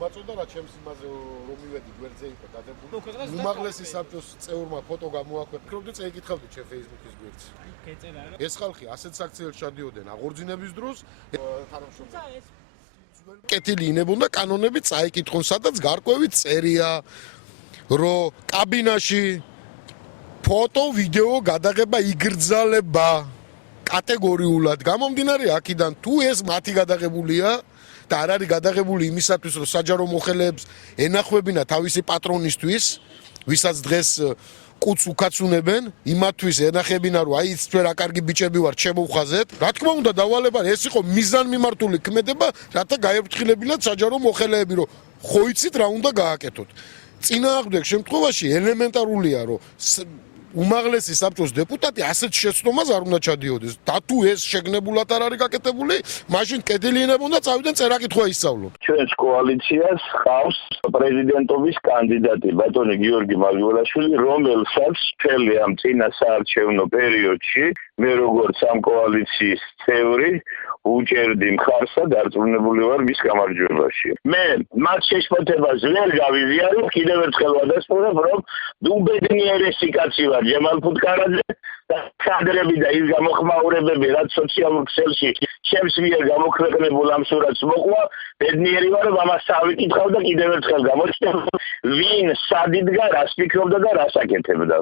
მომაწოდა რა ჩემს იმაზე რომ მივედი გვერდზე იყო დადებული. უმაღლესი საბჭოს წევრმა ფოტო გამოაქვეყნა. ვფიქრობდი წაიკითხავდი ჩემ Facebook-ის გვერდზე. აი, გეწერა რა. ეს ხალხი ასეთ საქციელს ჩადიოდნენ აღორძინების დროს. თანამშრომლები. კეთილი ინებონდა კანონები წაიკითხონ, სადაც გარკვევი წერია, რომ კაბინაში ფოტო, ვიდეო გადაღება იგრძალება კატეგორიულად. გამომდინარე აქედან თუ ეს მათი გადაღებულია და არ არის გადაღებული იმისათვის, რომ საჯარო მოხელეებს ენახვებინა თავისი პატრონისთვის, ვისაც დღეს კუც უკაცუნებენ, იმათთვის ენახებინა, რომ აი ის თქვენ რა კარგი ბიჭები ვართ, შემოვხაზეთ. რა თქმა უნდა, დავალება ეს იყო მიზანმიმართული ქმედება, რათა გაეფრთხილებინათ საჯარო მოხელეები, რომ ხო იცით რა უნდა გააკეთოთ. წინააღმდეგ შემთხვევაში ელემენტარულია, რომ უმაღლესი საბჭოს დეპუტატი ასეთ შეცდომას არ უნდა ჩადიოდეს. და თუ ეს შეგნებულად არ არის გაკეთებული, მაშინ კეთილი ინებონდა წავიდნენ წერა-კითხვა ისწავლოთ. ჩვენს კოალიციას ყავს პრეზიდენტობის კანდიდატი ბატონი გიორგი მარგველაშვილი, რომელსაც მთელი ამ წინა საარჩევნო პერიოდში მე როგორც ამ კოალიციის წევრი უჭერდი მხარსა დარწმუნებული ვარ მის გამარჯვებაში. მე მათ შეშფოთებას ვერ გავიზიარებ, კიდევ ერთხელ ვადასტურებ, რომ უბედნიერესი კაცი ვარ ჯემალ ფუტკარაძე და კადრები და ის გამოხმაურებები, რაც სოციალურ ქსელში ჩემს მიერ გამოქვეყნებულ ამ სურათს მოყვა, ბედნიერი ვარ, რომ ამას წავიკითხავ და კიდევ ერთხელ გამოჩნდა, ვინ სად იდგა, რას ფიქრობდა და რას აკეთებდა.